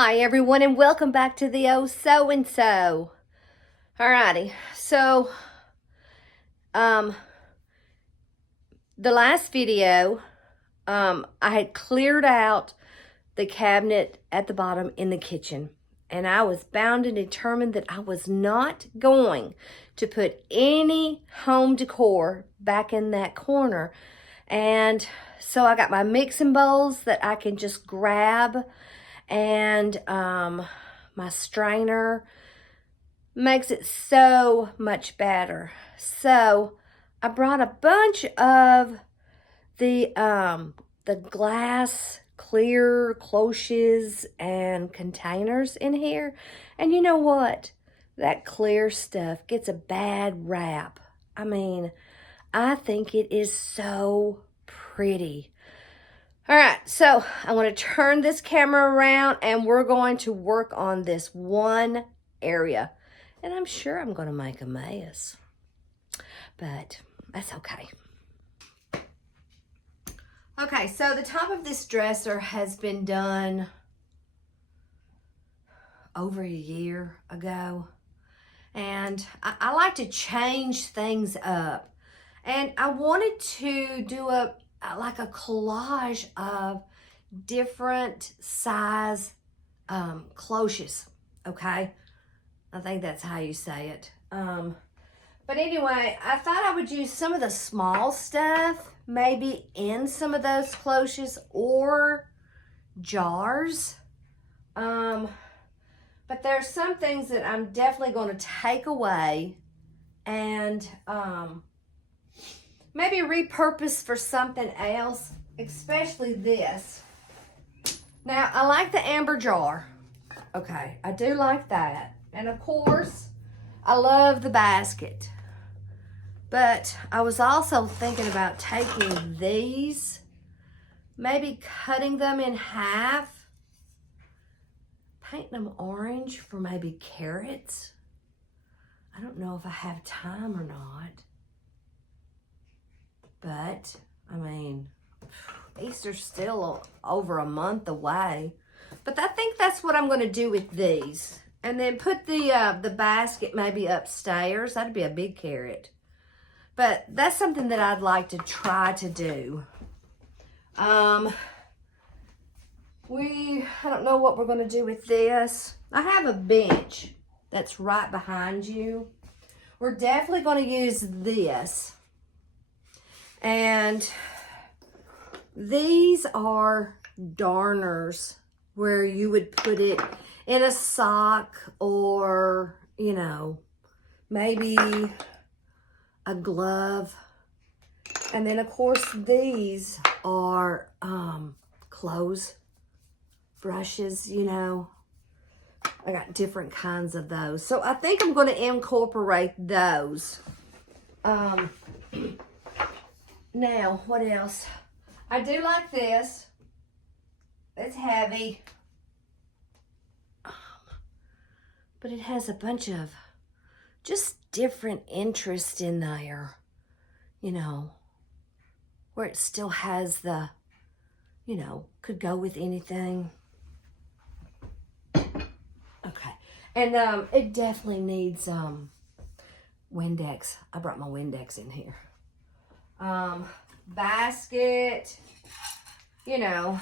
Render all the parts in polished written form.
Hi everyone and welcome back to the Oh So and So. Alrighty, so the last video I had cleared out the cabinet at the bottom in the kitchen, and I was bound and determined that I was not going to put any home decor back in that corner. And so I got my mixing bowls that I can just grab, and my strainer makes it so much better. So I brought a bunch of the glass clear cloches and containers in here, and you know what, that clear stuff gets a bad rap. I mean, I think it is so pretty. All right, so I'm going to turn this camera around and we're going to work on this one area. And I'm sure I'm going to make a mess, but that's okay. Okay, so the top of this dresser has been done over a year ago. And I like to change things up. And I wanted to do like a collage of different size cloches, okay? I think that's how you say it. But anyway, I thought I would use some of the small stuff, maybe in some of those cloches or jars. But there's some things that I'm definitely going to take away and maybe repurpose for something else, especially this. Now, I like the amber jar. Okay, I do like that. And of course, I love the basket. But I was also thinking about taking these, maybe cutting them in half, painting them orange for maybe carrots. I don't know if I have time or not. But, I mean, Easter's still over a month away. But I think that's what I'm going to do with these. And then put the basket maybe upstairs. That'd be a big carrot. But that's something that I'd like to try to do. I don't know what we're going to do with this. I have a bench that's right behind you. We're definitely going to use this. And these are darners where you would put it in a sock or, you know, maybe a glove. And then of course these are clothes brushes, you know. I got different kinds of those. So I think I'm going to incorporate those. Now, what else? I do like this. It's heavy. But it has a bunch of just different interest in there. You know, where it still has the, you know, could go with anything. Okay. And it definitely needs Windex. I brought my Windex in here. Basket, you know,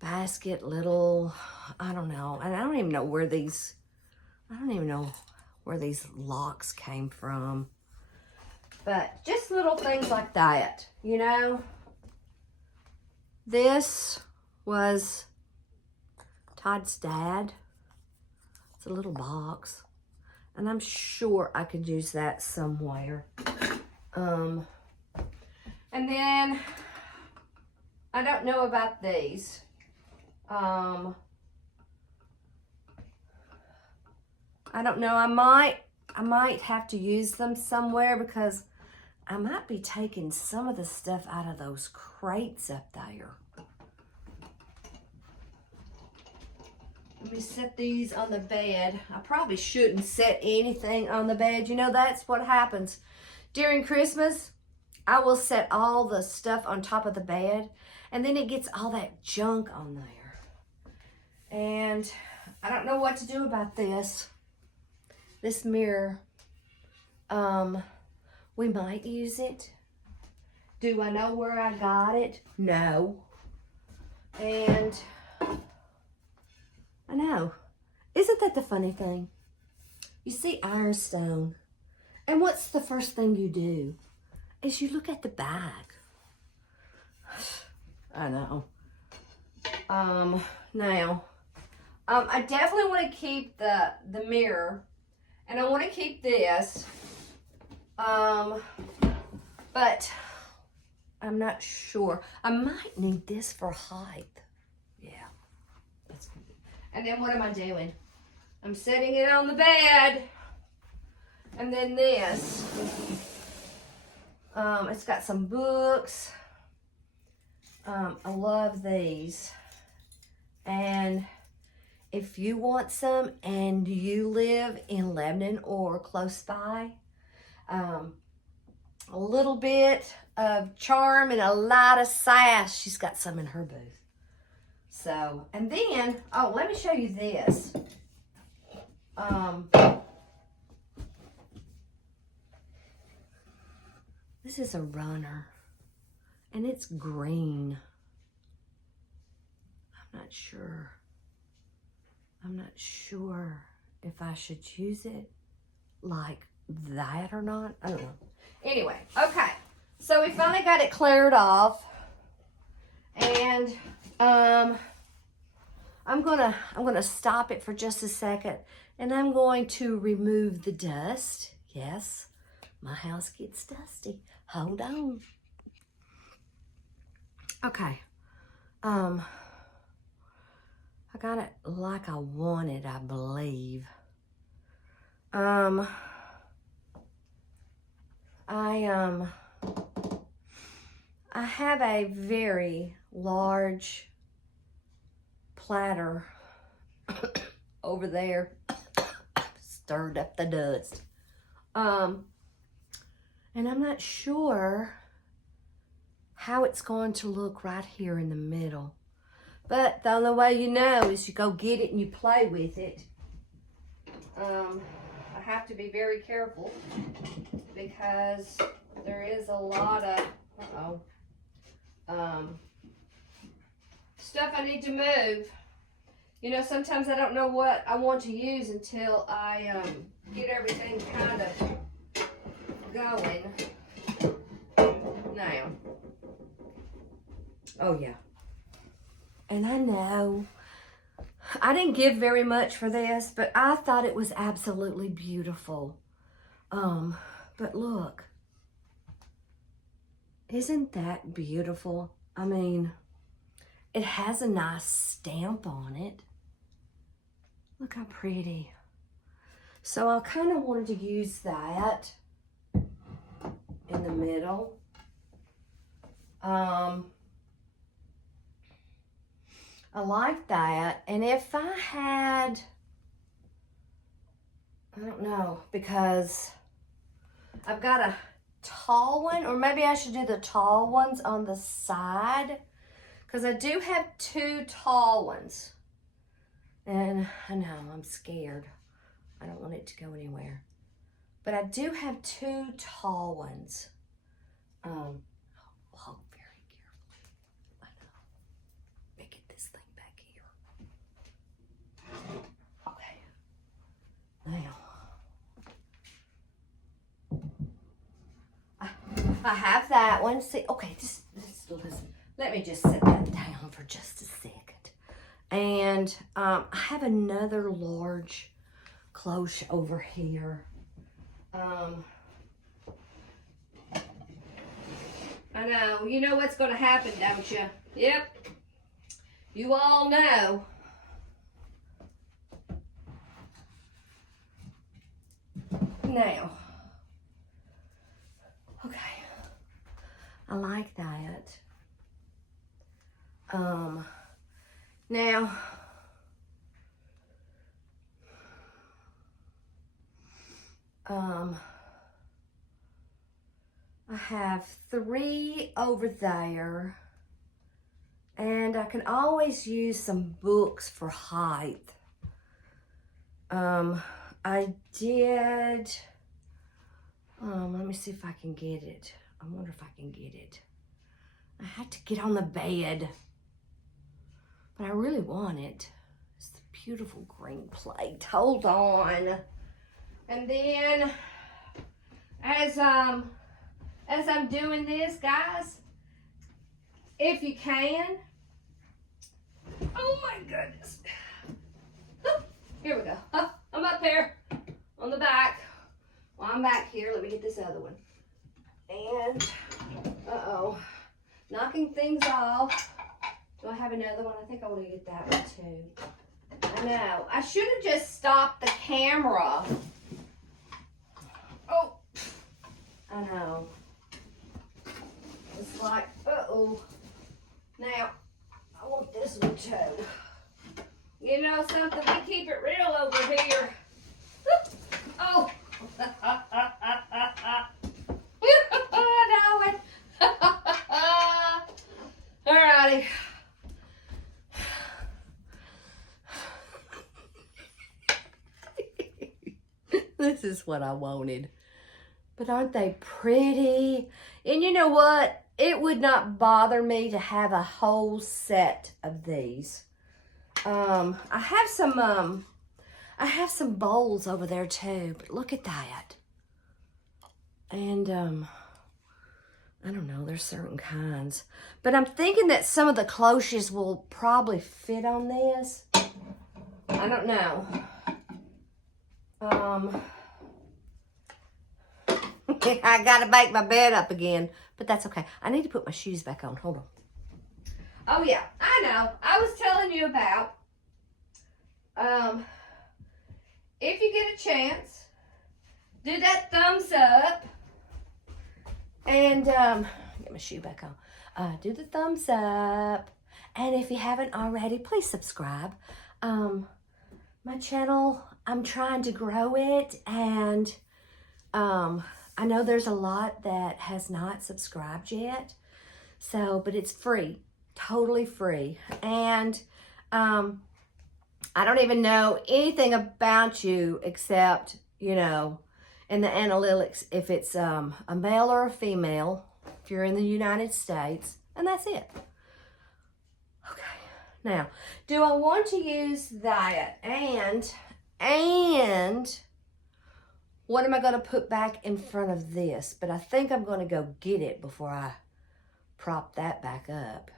basket, little, I don't know. And I don't even know where these locks came from. But just little things like that, you know. This was Todd's dad. It's a little box. And I'm sure I could use that somewhere. And then, I don't know about these. I don't know. I might have to use them somewhere because I might be taking some of the stuff out of those crates up there. Let me set these on the bed. I probably shouldn't set anything on the bed. You know, that's what happens. During Christmas, I will set all the stuff on top of the bed, and then it gets all that junk on there. And I don't know what to do about this. This mirror. We might use it. Do I know where I got it? No. And I know. Isn't that the funny thing? You see ironstone, and what's the first thing you do? Is you look at the bag. I know. Now, I definitely want to keep the mirror, and I want to keep this. But I'm not sure. I might need this for height. Yeah. That's good. And then what am I doing? I'm setting it on the bed. And then this. It's got some books. I love these. And if you want some and you live in Lebanon or close by, a little bit of charm and a lot of sass. She's got some in her booth. So, and then, oh, let me show you this. This is a runner, and it's green. I'm not sure if I should use it like that or not. I don't know. Anyway, okay. So we finally got it cleared off, and I'm gonna stop it for just a second, and I'm going to remove the dust. Yes, my house gets dusty. Hold on. Okay. I got it like I wanted, I believe. I have a very large platter over there. Stirred up the dust. And I'm not sure how it's going to look right here in the middle. But the only way you know is you go get it and you play with it. I have to be very careful because there is a lot of stuff I need to move. You know, sometimes I don't know what I want to use until I get everything kind of going. Now. Oh yeah. And I know I didn't give very much for this, but I thought it was absolutely beautiful. But look. Isn't that beautiful? I mean, it has a nice stamp on it. Look how pretty. So I kind of wanted to use that in the middle. I like that. And if I had, I don't know, because I've got a tall one, or maybe I should do the tall ones on the side, because I do have two tall ones. And I know, I'm scared. I don't want it to go anywhere. But I do have two tall ones. Hold very carefully. I know. Let me get this thing back here. Okay. Now. I have that one. See, okay, just listen. Let me just set that down for just a second. And I have another large cloche over here. I know. You know what's going to happen, don't you? Yep. You all know. Now. Okay. I like that. Now, I have 3 over there, And I can always use some books for height. I did, let me see if I can get it. I wonder if I can get it. I had to get on the bed, but I really want it. It's the beautiful green plate. Hold on. And then, as I'm doing this, guys, if you can, oh my goodness. Here we go. I'm up here on the back. Well, I'm back here. Let me get this other one. And, knocking things off. Do I have another one? I think I want to get that one too. I know. I should have just stopped the camera. Oh, I know. It's like, Now, I want this one too. You know something? We keep it real over here. Oh. I know it. Alrighty. This is what I wanted. But aren't they pretty? And you know what? It would not bother me to have a whole set of these. I have some bowls over there too, but look at that. And I don't know, there's certain kinds. But I'm thinking that some of the cloches will probably fit on this. I don't know. I gotta make my bed up again, but that's okay. I need to put my shoes back on. Hold on. Oh yeah, I know. I was telling you about, if you get a chance, do that thumbs up, and get my shoe back on. Do the thumbs up, and if you haven't already, please subscribe. My channel, I'm trying to grow it, and I know there's a lot that has not subscribed yet, but it's free. Totally free. And I don't even know anything about you except, you know, in the analytics, if it's a male or a female, if you're in the United States, and that's it. Okay. Now, do I want to use that? And what am I going to put back in front of this? But I think I'm going to go get it before I prop that back up.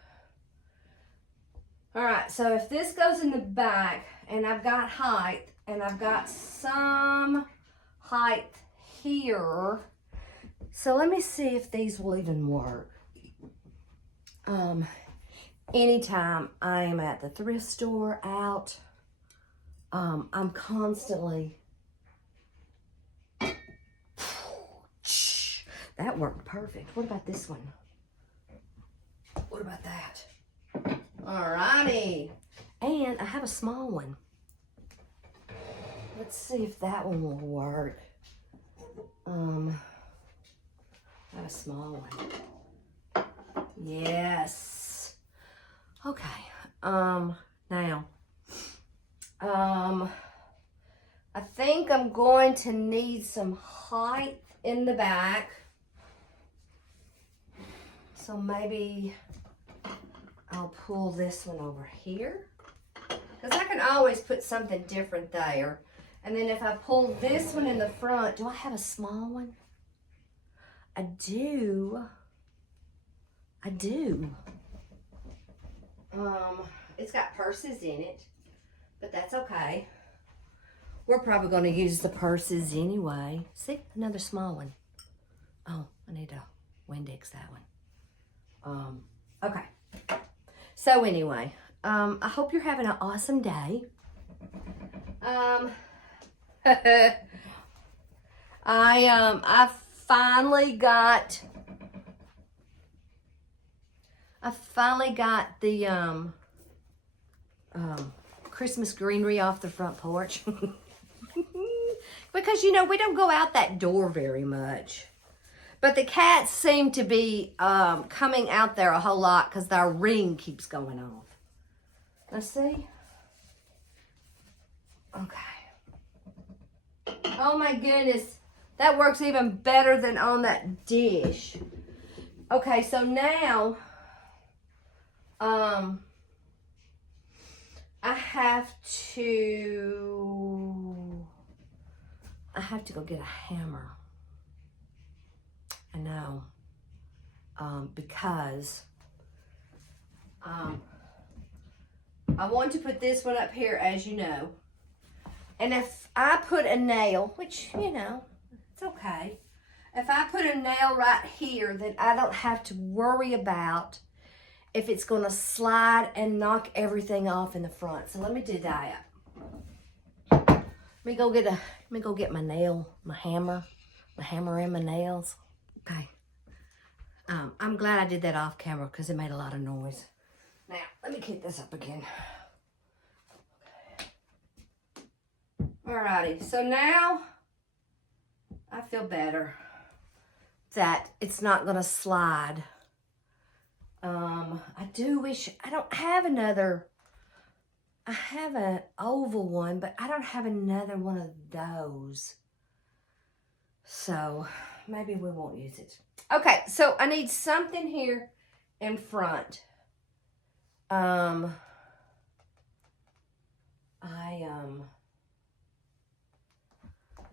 All right, so if this goes in the back, and I've got height, and I've got some height here, so let me see if these will even work. Anytime I am at the thrift store out, I'm constantly, that worked perfect. What about this one? What about that? Alrighty. And I have a small one. Let's see if that one will work. I have a small one. Yes. Okay. Now. I think I'm going to need some height in the back. So maybe I'll pull this one over here, because I can always put something different there. And then if I pull this one in the front, do I have a small one? I do. It's got purses in it, but that's okay. We're probably going to use the purses anyway. See, another small one. Oh, I need to Windex that one. Okay. So anyway, I hope you're having an awesome day. I finally got the Christmas greenery off the front porch. Because, you know, we don't go out that door very much. But the cats seem to be coming out there a whole lot because their ring keeps going off. Let's see. Okay. Oh my goodness. That works even better than on that dish. Okay, so now I have to go get a hammer. I know. Because I want to put this one up here, as you know. And if I put a nail, which, you know, it's okay. If I put a nail right here, then I don't have to worry about if it's going to slide and knock everything off in the front. So let me do that. Let me go get my nail, my hammer and my nails. Okay. I'm glad I did that off camera because it made a lot of noise. Now, let me kick this up again. Alrighty, so now I feel better that it's not gonna slide. I do wish, I don't have another, I have an oval one, but I don't have another one of those. So maybe we won't use it. Okay, so I need something here in front. I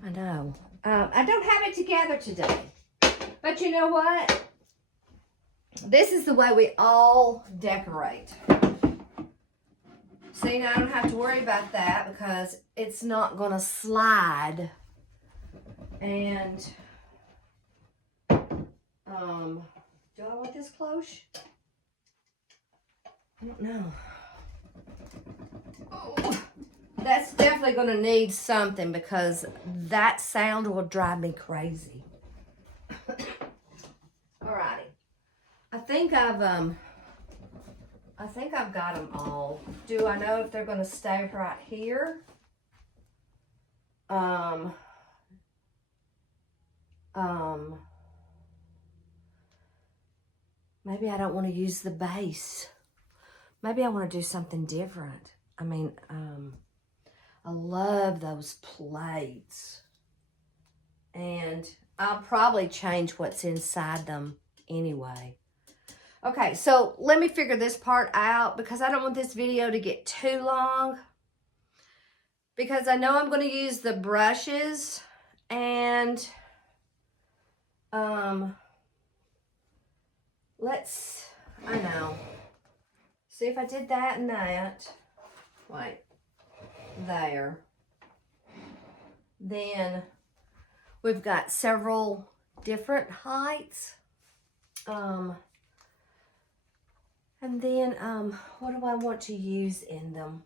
know. I don't have it together today. But you know what? This is the way we all decorate. See, now I don't have to worry about that because it's not going to slide. And, do I want this close? I don't know. Oh, that's definitely going to need something because that sound will drive me crazy. Alrighty. I think I've got them all. Do I know if they're going to stay right here? Maybe I don't want to use the base. Maybe I want to do something different. I mean, I love those plates. And I'll probably change what's inside them anyway. Okay, so let me figure this part out because I don't want this video to get too long. Because I know I'm going to use the brushes and I know. See if I did that and that. Wait. There. Then we've got several different heights. And then what do I want to use in them?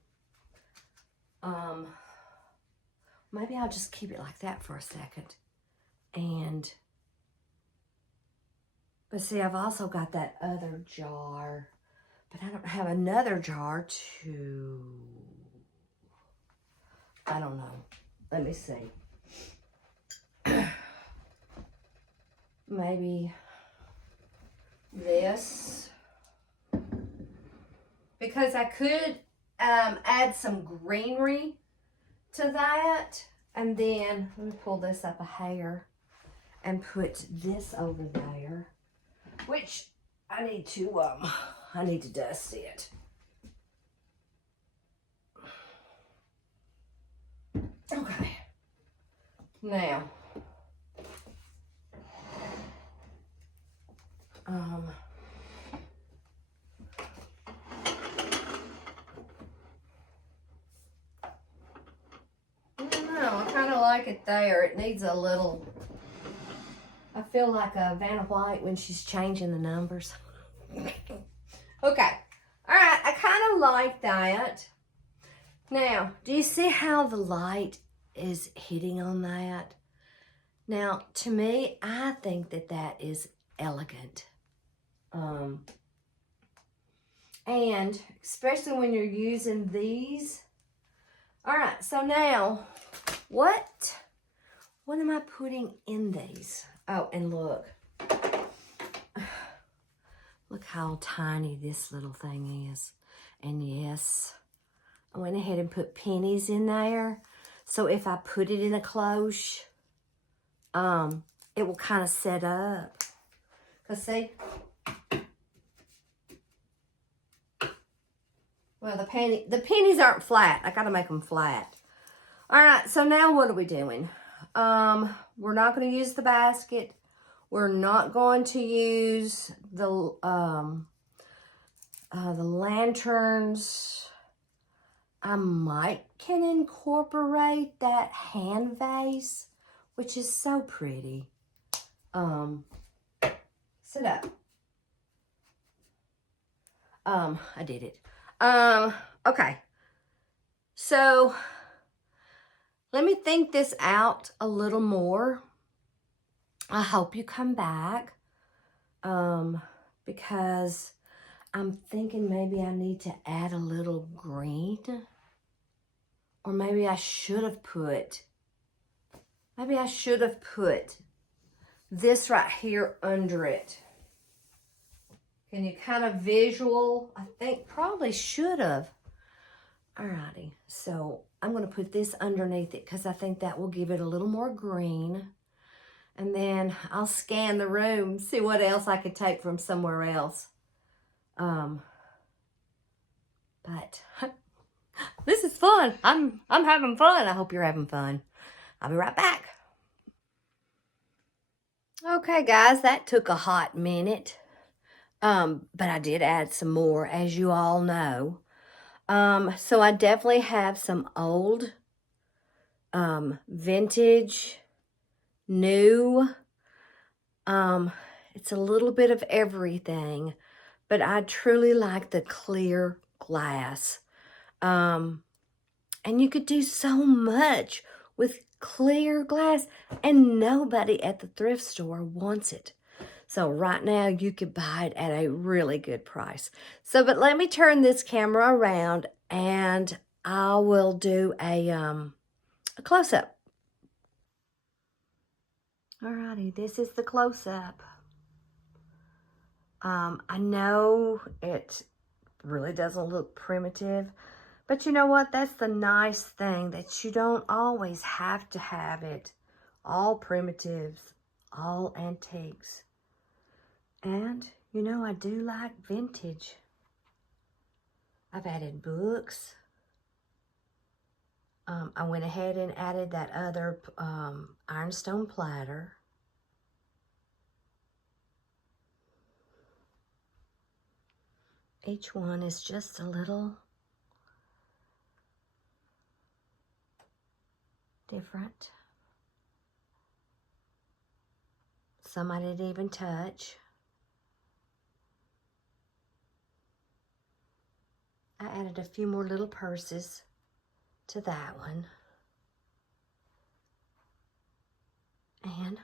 Maybe I'll just keep it like that for a second. But see, I've also got that other jar, but I don't have another jar to, I don't know. Let me see. Maybe this, because I could add some greenery to that, and then let me pull this up a hair and put this over there, which I need to dust it. Okay, now I don't know, I kind of like it there. It needs a little, I feel like a Vanna White when she's changing the numbers. Okay, all right, I kind of like that. Now, do you see how the light is hitting on that? Now, to me, I think that that is elegant. And especially when you're using these. All right, so now, what am I putting in these? Oh, and look, Look how tiny this little thing is. And yes, I went ahead and put pennies in there. So if I put it in a cloche, it will kind of set up. Cause see, well, the pennies aren't flat. I gotta make them flat. All right, so now what are we doing? We're not going to use the basket. We're not going to use the lanterns. I might can incorporate that hand vase, which is so pretty. Sit up. I did it. Okay. So let me think this out a little more. I hope you come back. Because I'm thinking maybe I need to add a little green. Or maybe I should have put this right here under it. Can you kind of visual? I think probably should have. Alrighty, so I'm going to put this underneath it because I think that will give it a little more green. And then I'll scan the room, see what else I could take from somewhere else. But this is fun. I'm having fun. I hope you're having fun. I'll be right back. Okay, guys, that took a hot minute. But I did add some more, as you all know. So I definitely have some old, vintage, new. It's a little bit of everything, but I truly like the clear glass. And you could do so much with clear glass, and nobody at the thrift store wants it. So right now you could buy it at a really good price. So, but let me turn this camera around and I will do a close-up. Alrighty, this is the close-up. I know it really doesn't look primitive, but you know what? That's the nice thing, that you don't always have to have it all primitives, all antiques. And, you know, I do like vintage. I've added books. I went ahead and added that other ironstone platter. Each one is just a little different. Some I didn't even touch. I added a few more little purses to that one. And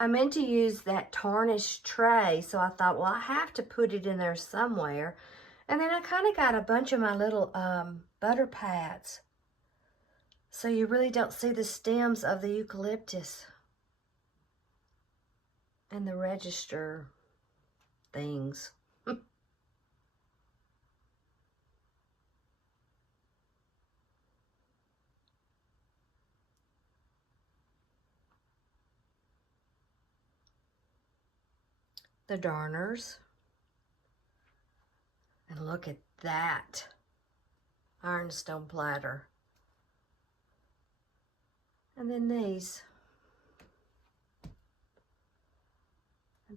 I meant to use that tarnished tray, so I thought, well, I have to put it in there somewhere. And then I kind of got a bunch of my little butter pads, so you really don't see the stems of the eucalyptus and the register things. The darners. And look at that ironstone platter. And then these. I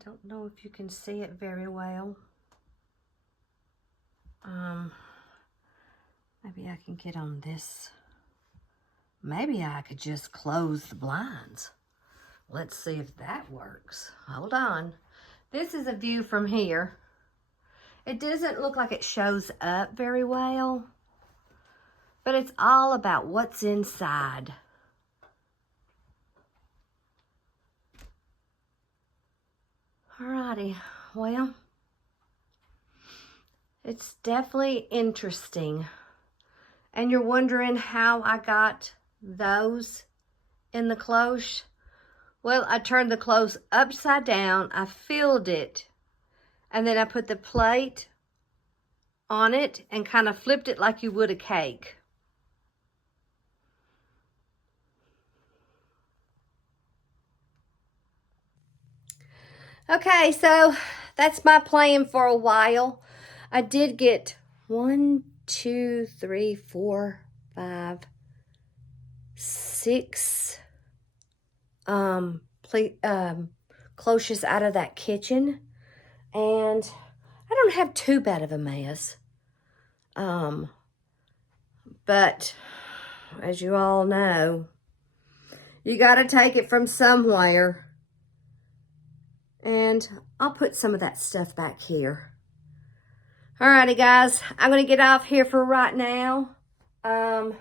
don't know if you can see it very well. Maybe I can get on this. Maybe I could just close the blinds. Let's see if that works. Hold on. This is a view from here. It doesn't look like it shows up very well, but it's all about what's inside. Alrighty, well, it's definitely interesting. And you're wondering how I got those in the cloche? Well, I turned the cloche upside down, I filled it, And then I put the plate on it and kind of flipped it like you would a cake. Okay, so that's my plan for a while. I did get 1, 2, 3, 4, 5, 6 cloches out of that kitchen, and I don't have too bad of a mess. But as you all know, you got to take it from somewhere. And I'll put some of that stuff back here. Alrighty, guys. I'm going to get off here for right now. Tell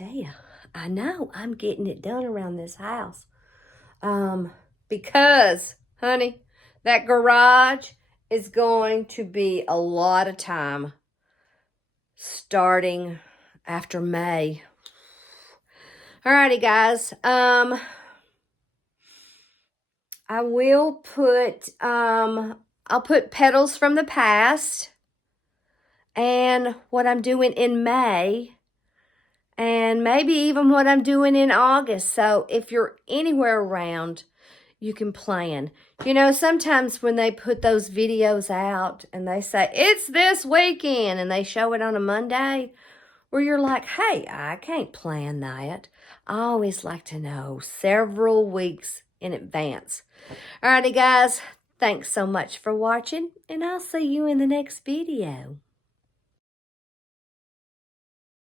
you, I know I'm getting it done around this house. Because, honey, that garage is going to be a lot of time starting after May. Alrighty, guys. I will put, I'll put petals from the past and what I'm doing in May and maybe even what I'm doing in August. So if you're anywhere around, you can plan. You know, sometimes when they put those videos out and they say, it's this weekend, and they show it on a Monday, where you're like, hey, I can't plan that. I always like to know several weeks in advance. Alrighty, guys. Thanks so much for watching, and I'll see you in the next video.